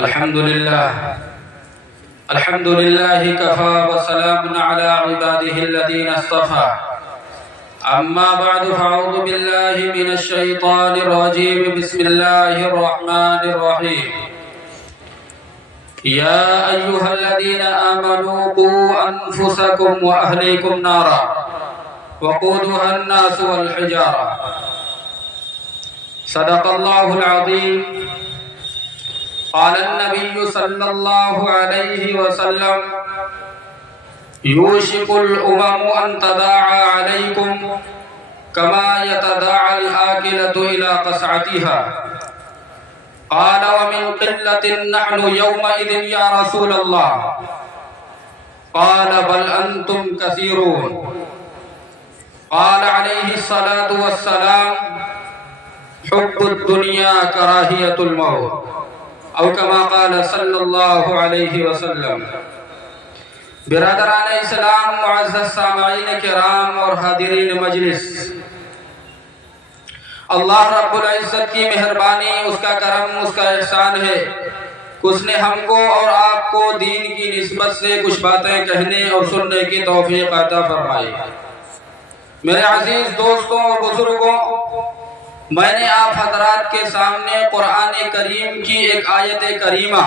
الحمد لله كفى وسلام على عباده الذين اصطفى أما بعد فأعوذ بالله من الشيطان الرجيم بسم الله الرحمن الرحيم يا أيها الذين آمنوا قوا أنفسكم وأهليكم نارا وقودها الناس والحجارة صدق الله العظيم قال النبي صلى الله عليه وسلم يوشك الأمم أن تداعى عليكم كما يتداعى الآكلة إلى قصعتها قال ومن قلة نحن يومئذ يا رسول الله قال بل أنتم كثيرون قال عليه الصلاة والسلام حب الدنيا كراهية الموت او كما قال صلی اللہ علیہ وسلم۔ برادران اسلام، معزز سامعین کرام اور حاضرین مجلس، اللہ رب العزت کی مہربانی، اس کا کرم، اس کا احسان ہے کہ اس نے ہم کو اور آپ کو دین کی نسبت سے کچھ باتیں کہنے اور سننے کی توفیق عطا فرمائی۔ میرے عزیز دوستوں اور بزرگوں، میں نے آپ حضرات کے سامنے قرآن کریم کی ایک آیت کریمہ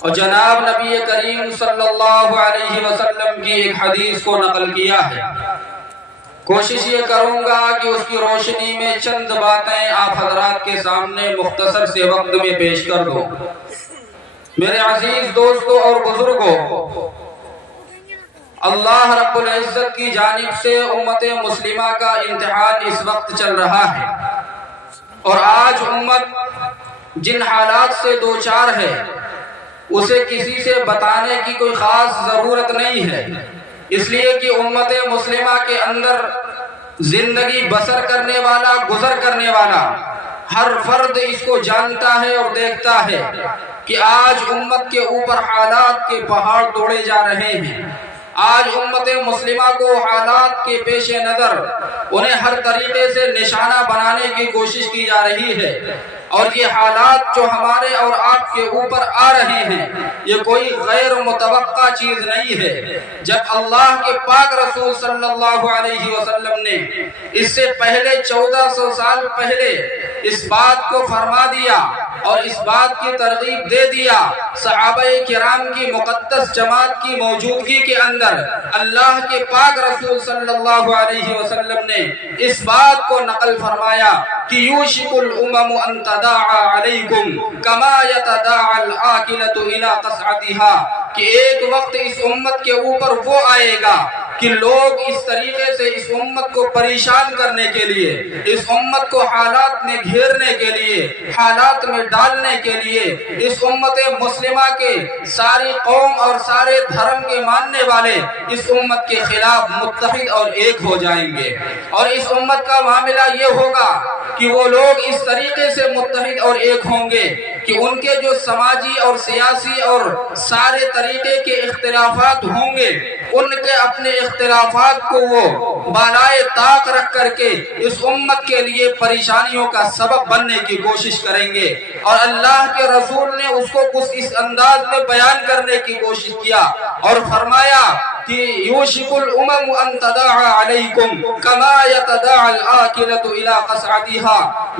اور جناب نبی کریم صلی اللہ علیہ وسلم کی ایک حدیث کو نقل کیا ہے۔ کوشش یہ کروں گا کہ اس کی روشنی میں چند باتیں آپ حضرات کے سامنے مختصر سے وقت میں پیش کر دوں۔ میرے عزیز دوستوں اور بزرگوں، اللہ رب العزت کی جانب سے امت مسلمہ کا امتحان اس وقت چل رہا ہے، اور آج امت جن حالات سے دوچار ہے اسے کسی سے بتانے کی کوئی خاص ضرورت نہیں ہے، اس لیے کہ امت مسلمہ کے اندر زندگی بسر کرنے والا، گزر کرنے والا ہر فرد اس کو جانتا ہے اور دیکھتا ہے کہ آج امت کے اوپر حالات کے پہاڑ توڑے جا رہے ہیں۔ آج امت مسلمہ کو حالات کے پیش نظر انہیں ہر طریقے سے نشانہ بنانے کی کوشش کی جا رہی ہے، اور یہ حالات جو ہمارے اور آپ کے اوپر آ رہے ہیں یہ کوئی غیر متوقع چیز نہیں ہے۔ جب اللہ کے پاک رسول صلی اللہ علیہ وسلم نے اس سے پہلے 1400 سال پہلے اس بات کو فرما دیا اور اس بات کی ترغیب دے دیا، صحابہ کرام کی مقدس جماعت کی موجودگی کے اندر اللہ کے پاک رسول صلی اللہ علیہ وسلم نے اس بات کو نقل فرمایا کہ یوشک الامم ان تداعى علیکم کما یتداعى الآکلۃ الی قصعتها، کہ ایک وقت اس امت کے اوپر وہ آئے گا کہ لوگ اس طریقے سے اس امت کو پریشان کرنے کے لیے، اس امت کو حالات میں گھیرنے کے لیے، حالات میں ڈالنے کے لیے اس امت مسلمہ کے ساری قوم اور سارے دھرم کے ماننے والے اس امت کے خلاف متحد اور ایک ہو جائیں گے، اور اس امت کا معاملہ یہ ہوگا کہ وہ لوگ اس طریقے سے متحد اور ایک ہوں گے کہ ان کے جو سماجی اور سیاسی اور سارے طریقے کے اختلافات ہوں گے، ان کے اپنے اختلافات کو وہ بالائے طاق رکھ کر کے اس امت کے لیے پریشانیوں کا سبب بننے کی کوشش کریں گے۔ اور اللہ کے رسول نے اس کو کچھ اس انداز میں بیان کرنے کی کوشش کیا اور فرمایا کہ یوشک الامم ان تداعى علیکم کما یتداعى الآکلۃ الی قصعتها،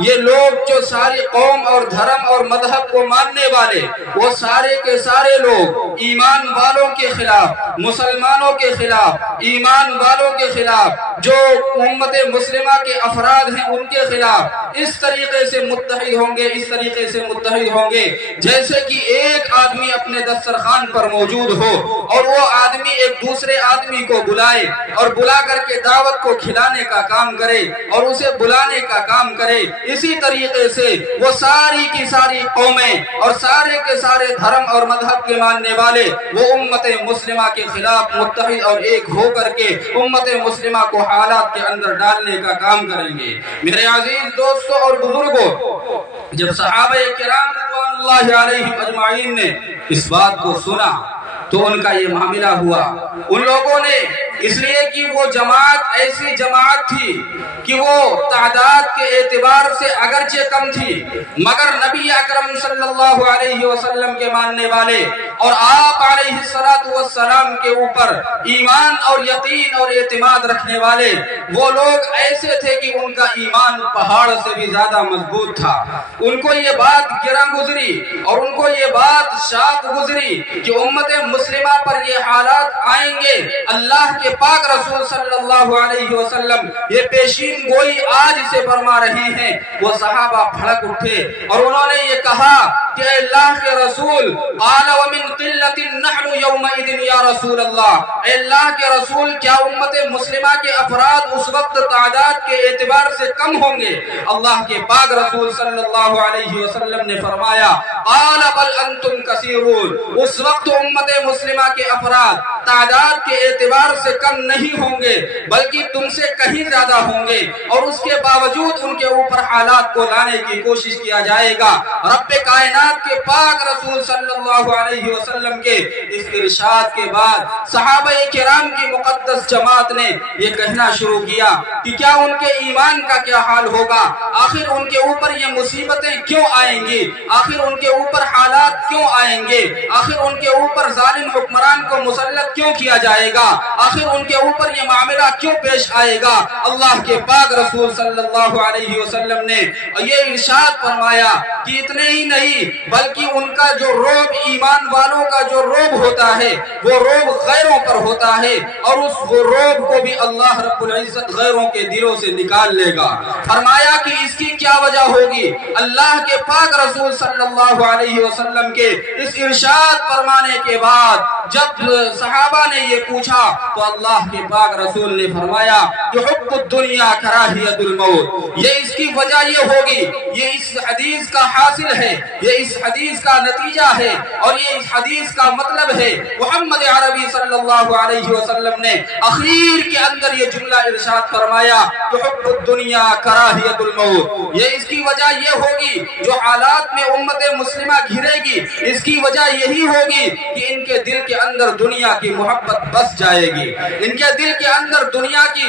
یہ لوگ جو ساری قوم اور دھرم اور مذہب کو ماننے والے، وہ سارے کے سارے لوگ ایمان والوں کے خلاف، مسلمانوں کے خلاف، ایمان والوں کے خلاف، جو امت مسلمہ کے افراد ہیں ان کے خلاف اس طریقے سے متحد ہوں گے، اس طریقے سے متحد ہوں گے جیسے کہ ایک آدمی اپنے دسترخوان پر موجود ہو اور وہ آدمی ایک دوسرے آدمی کو بلائے اور بلا کر کے دعوت کو کھلانے کا کام کرے اور اسے بلانے کا کام کرے۔ اسی طریقے سے وہ ساری کی ساری قومیں اور سارے کے سارے دھرم اور مذہب کے ماننے والے وہ امت مسلمہ کے خلاف متحد اور ایک ہو کر کے امت مسلمہ کو حالات کے اندر ڈالنے کا کام کریں گے۔ میرے عزیز دوستوں اور بزرگوں، جب صحابہ کرام رضوان اللہ علیہم اجمعین نے اس بات کو سنا تو ان کا یہ معاملہ ہوا. ان لوگوں نے اس لیے کہ وہ جماعت ایسی جماعت تھی کہ وہ تعداد کے اعتبار سے اگرچہ کم تھی مگر نبی اکرم صلی اللہ علیہ وسلم کے ماننے والے اور آپ علیہ السلام کے اوپر ایمان اور یقین اور اعتماد رکھنے والے وہ لوگ ایسے تھے کہ ان کا ایمان پہاڑ سے بھی زیادہ مضبوط تھا. ان کو یہ بات گراں گزری اور ان کو یہ بات شاق گزری کہ امت مسلمہ پر یہ حالات آئیں گے. اللہ کے پاک رسول صلی اللہ علیہ وسلم یہ پیشین گوئی آج سے فرما رہے ہیں. وہ صحابہ بھڑک اٹھے اور انہوں نے یہ کہا کہ اے اللہ کے رسول قال ومن قلت نحن یومئذ یا رسول اللہ، اے اللہ کے رسول کیا امت مسلمہ کے افراد اس وقت تعداد کے اعتبار سے کم ہوں گے؟ اللہ کے پاک رسول صلی اللہ علیہ وسلم نے فرمایا قال بل انتم کثیرون، اس وقت امت مسلمہ کے افراد تعداد کے اعتبار سے کم نہیں ہوں گے بلکہ تم سے کہیں زیادہ ہوں گے، اور اس کے باوجود ان کے اوپر حالات کو لانے کی کوشش کیا جائے گا. رب کائنات کے پاک رسول صلی اللہ علیہ وسلم کے اس ارشاد کے بعد صحابہ کرام کی مقدس جماعت نے یہ کہنا شروع کیا کہ کیا ان کے ایمان کا کیا حال ہوگا؟ آخر ان کے اوپر یہ مصیبتیں کیوں آئیں گی؟ آخر ان کے اوپر حالات کیوں آئیں گے؟ آخر ان کے اوپر ظالم حکمران کو مسلط کیوں کیا جائے گا؟ آخر ان کے اوپر یہ معاملہ کیوں پیش آئے گا؟ اللہ کے پاک رسول صلی اللہ علیہ وسلم نے یہ ارشاد فرمایا کہ اتنے ہی نہیں بلکہ ان کا جو روب ایمان والوں کا جو روب ہوتا ہے وہ روب غیروں پر ہوتا ہے اور اس روب کو بھی اللہ رب العزت غیروں کے دلوں سے نکال لے گا. فرمایا کہ اس کی کیا وجہ ہوگی؟ اللہ کے پاک رسول صلی اللہ علیہ وسلم کے اس ارشاد فرمانے کے بعد جب صحابہ نے یہ پوچھا تو اللہ کے پاک رسول نے فرمایا کہ حب الدنیا کراہیت الموت، یہ اس کی وجہ یہ ہوگی، یہ اس حدیث کا حاصل ہے، یہ اس حدیث کا نتیجہ ہے اور یہ اس حدیث کا مطلب ہے. محمد عربی صلی اللہ علیہ وسلم نے اخیر کے اندر یہ جملہ ارشاد فرمایا کہ حب الدنیا کراہیت الموت، یہ اس کی وجہ یہ ہوگی جو حالات میں امت مسلمہ گھرے گی اس کی وجہ یہی ہوگی کہ ان کے دل کے اندر دنیا کی محبت بس جائے گی، ان کے دل کے اندر دنیا کی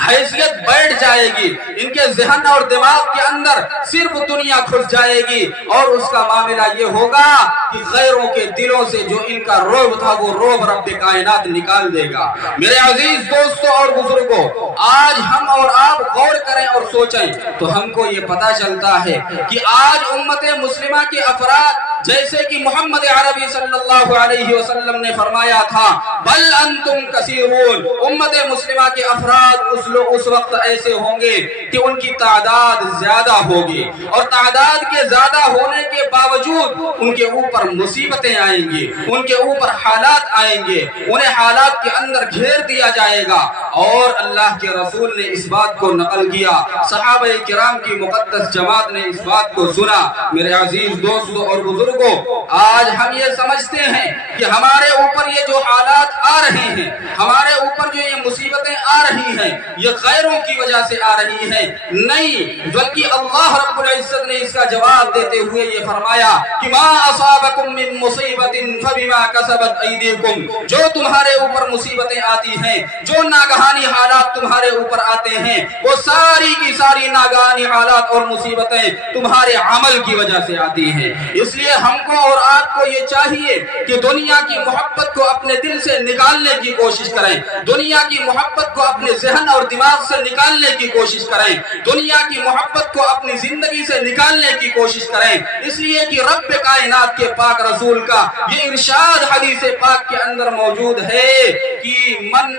حیثیت بیٹھ جائے گی، ان کے ذہن اور دماغ کے اندر صرف دنیا کھس جائے گی اور اس کا معاملہ یہ ہوگا کہ غیروں کے دلوں سے جو ان کا روب تھا وہ روب رب کائنات نکال دے گا. میرے عزیز دوستوں اور بزرگوں، آج ہم اور آپ غور کریں اور سوچیں تو ہم کو یہ پتا چلتا ہے کہ آج امت مسلمہ کے افراد جیسے کہ محمد عربی صلی اللہ علیہ وسلم نے فرمایا تھا بل انتم کثیرون، امت مسلمہ کے افراد اس وقت ایسے ہوں گے کہ ان کی تعداد زیادہ ہوگی اور تعداد کے زیادہ ہونے کے باوجود ان کے اوپر مصیبتیں آئیں گی، ان کے اوپر حالات آئیں گے، انہیں حالات کے اندر گھیر دیا جائے گا. اور اللہ کے رسول نے اس بات کو نقل کیا، صحابہ کرام کی مقدس جماعت نے اس بات کو سنا. میرے عزیز دوستوں اور بزرگوں، آج ہم یہ سمجھتے ہیں کہ ہمارے اوپر یہ جو حالات آ رہے ہیں، ہمارے اوپر جو یہ مصیبتیں آ رہی ہیں یہ غیروں کی وجہ سے آ رہی ہیں، نہیں بلکہ اللہ رب العزت نے اس کا جواب دیتے ہوئے یہ فرمایا کہ ما اصابکم من مصیبت فبما کسبت ایدیکم، جو تمہارے اوپر مصیبتیں آتی ہیں، جو ناگہانی حالات تمہارے اوپر آتے ہیں وہ ساری کی ساری ناگہانی حالات اور مصیبتیں تمہارے عمل کی وجہ سے آتی ہیں. اس لیے ہم کو اور آپ کو یہ چاہیے کہ دنیا کی محبت کو اپنے دل سے نکالنے کی کوشش کریں، دنیا کی محبت کو اپنے ذہن اور دماغ سے نکالنے کی کوشش کریں، دنیا کی محبت کو اپنی زندگی سے نکالنے کی کوشش کریں. اس لیے کہ رب کائنات کے پاک رسول کا یہ ارشاد حدیث پاک کے اندر موجود ہے کہ من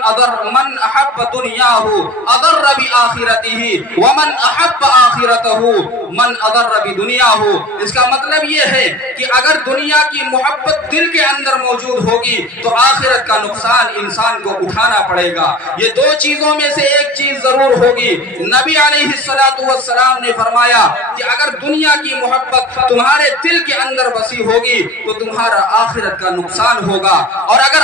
احب دنیاہ اضر بآخرتہ ومن احب آخرتہ من اضر بدنیاہ. اس کا مطلب یہ ہے کہ اگر دنیا کی محبت دل کے اندر موجود ہوگی تو آخرت کا نقصان انسان کو اٹھانا پڑے گا. یہ دو چیزوں میں سے ایک چیز ضرور ہوگی. نبی علیہ السلام نے فرمایا کہ اگر دنیا کی محبت تمہارے دل کے اندر بسی ہوگی تو تمہارا آخرت کا نقصان ہوگا، اور اگر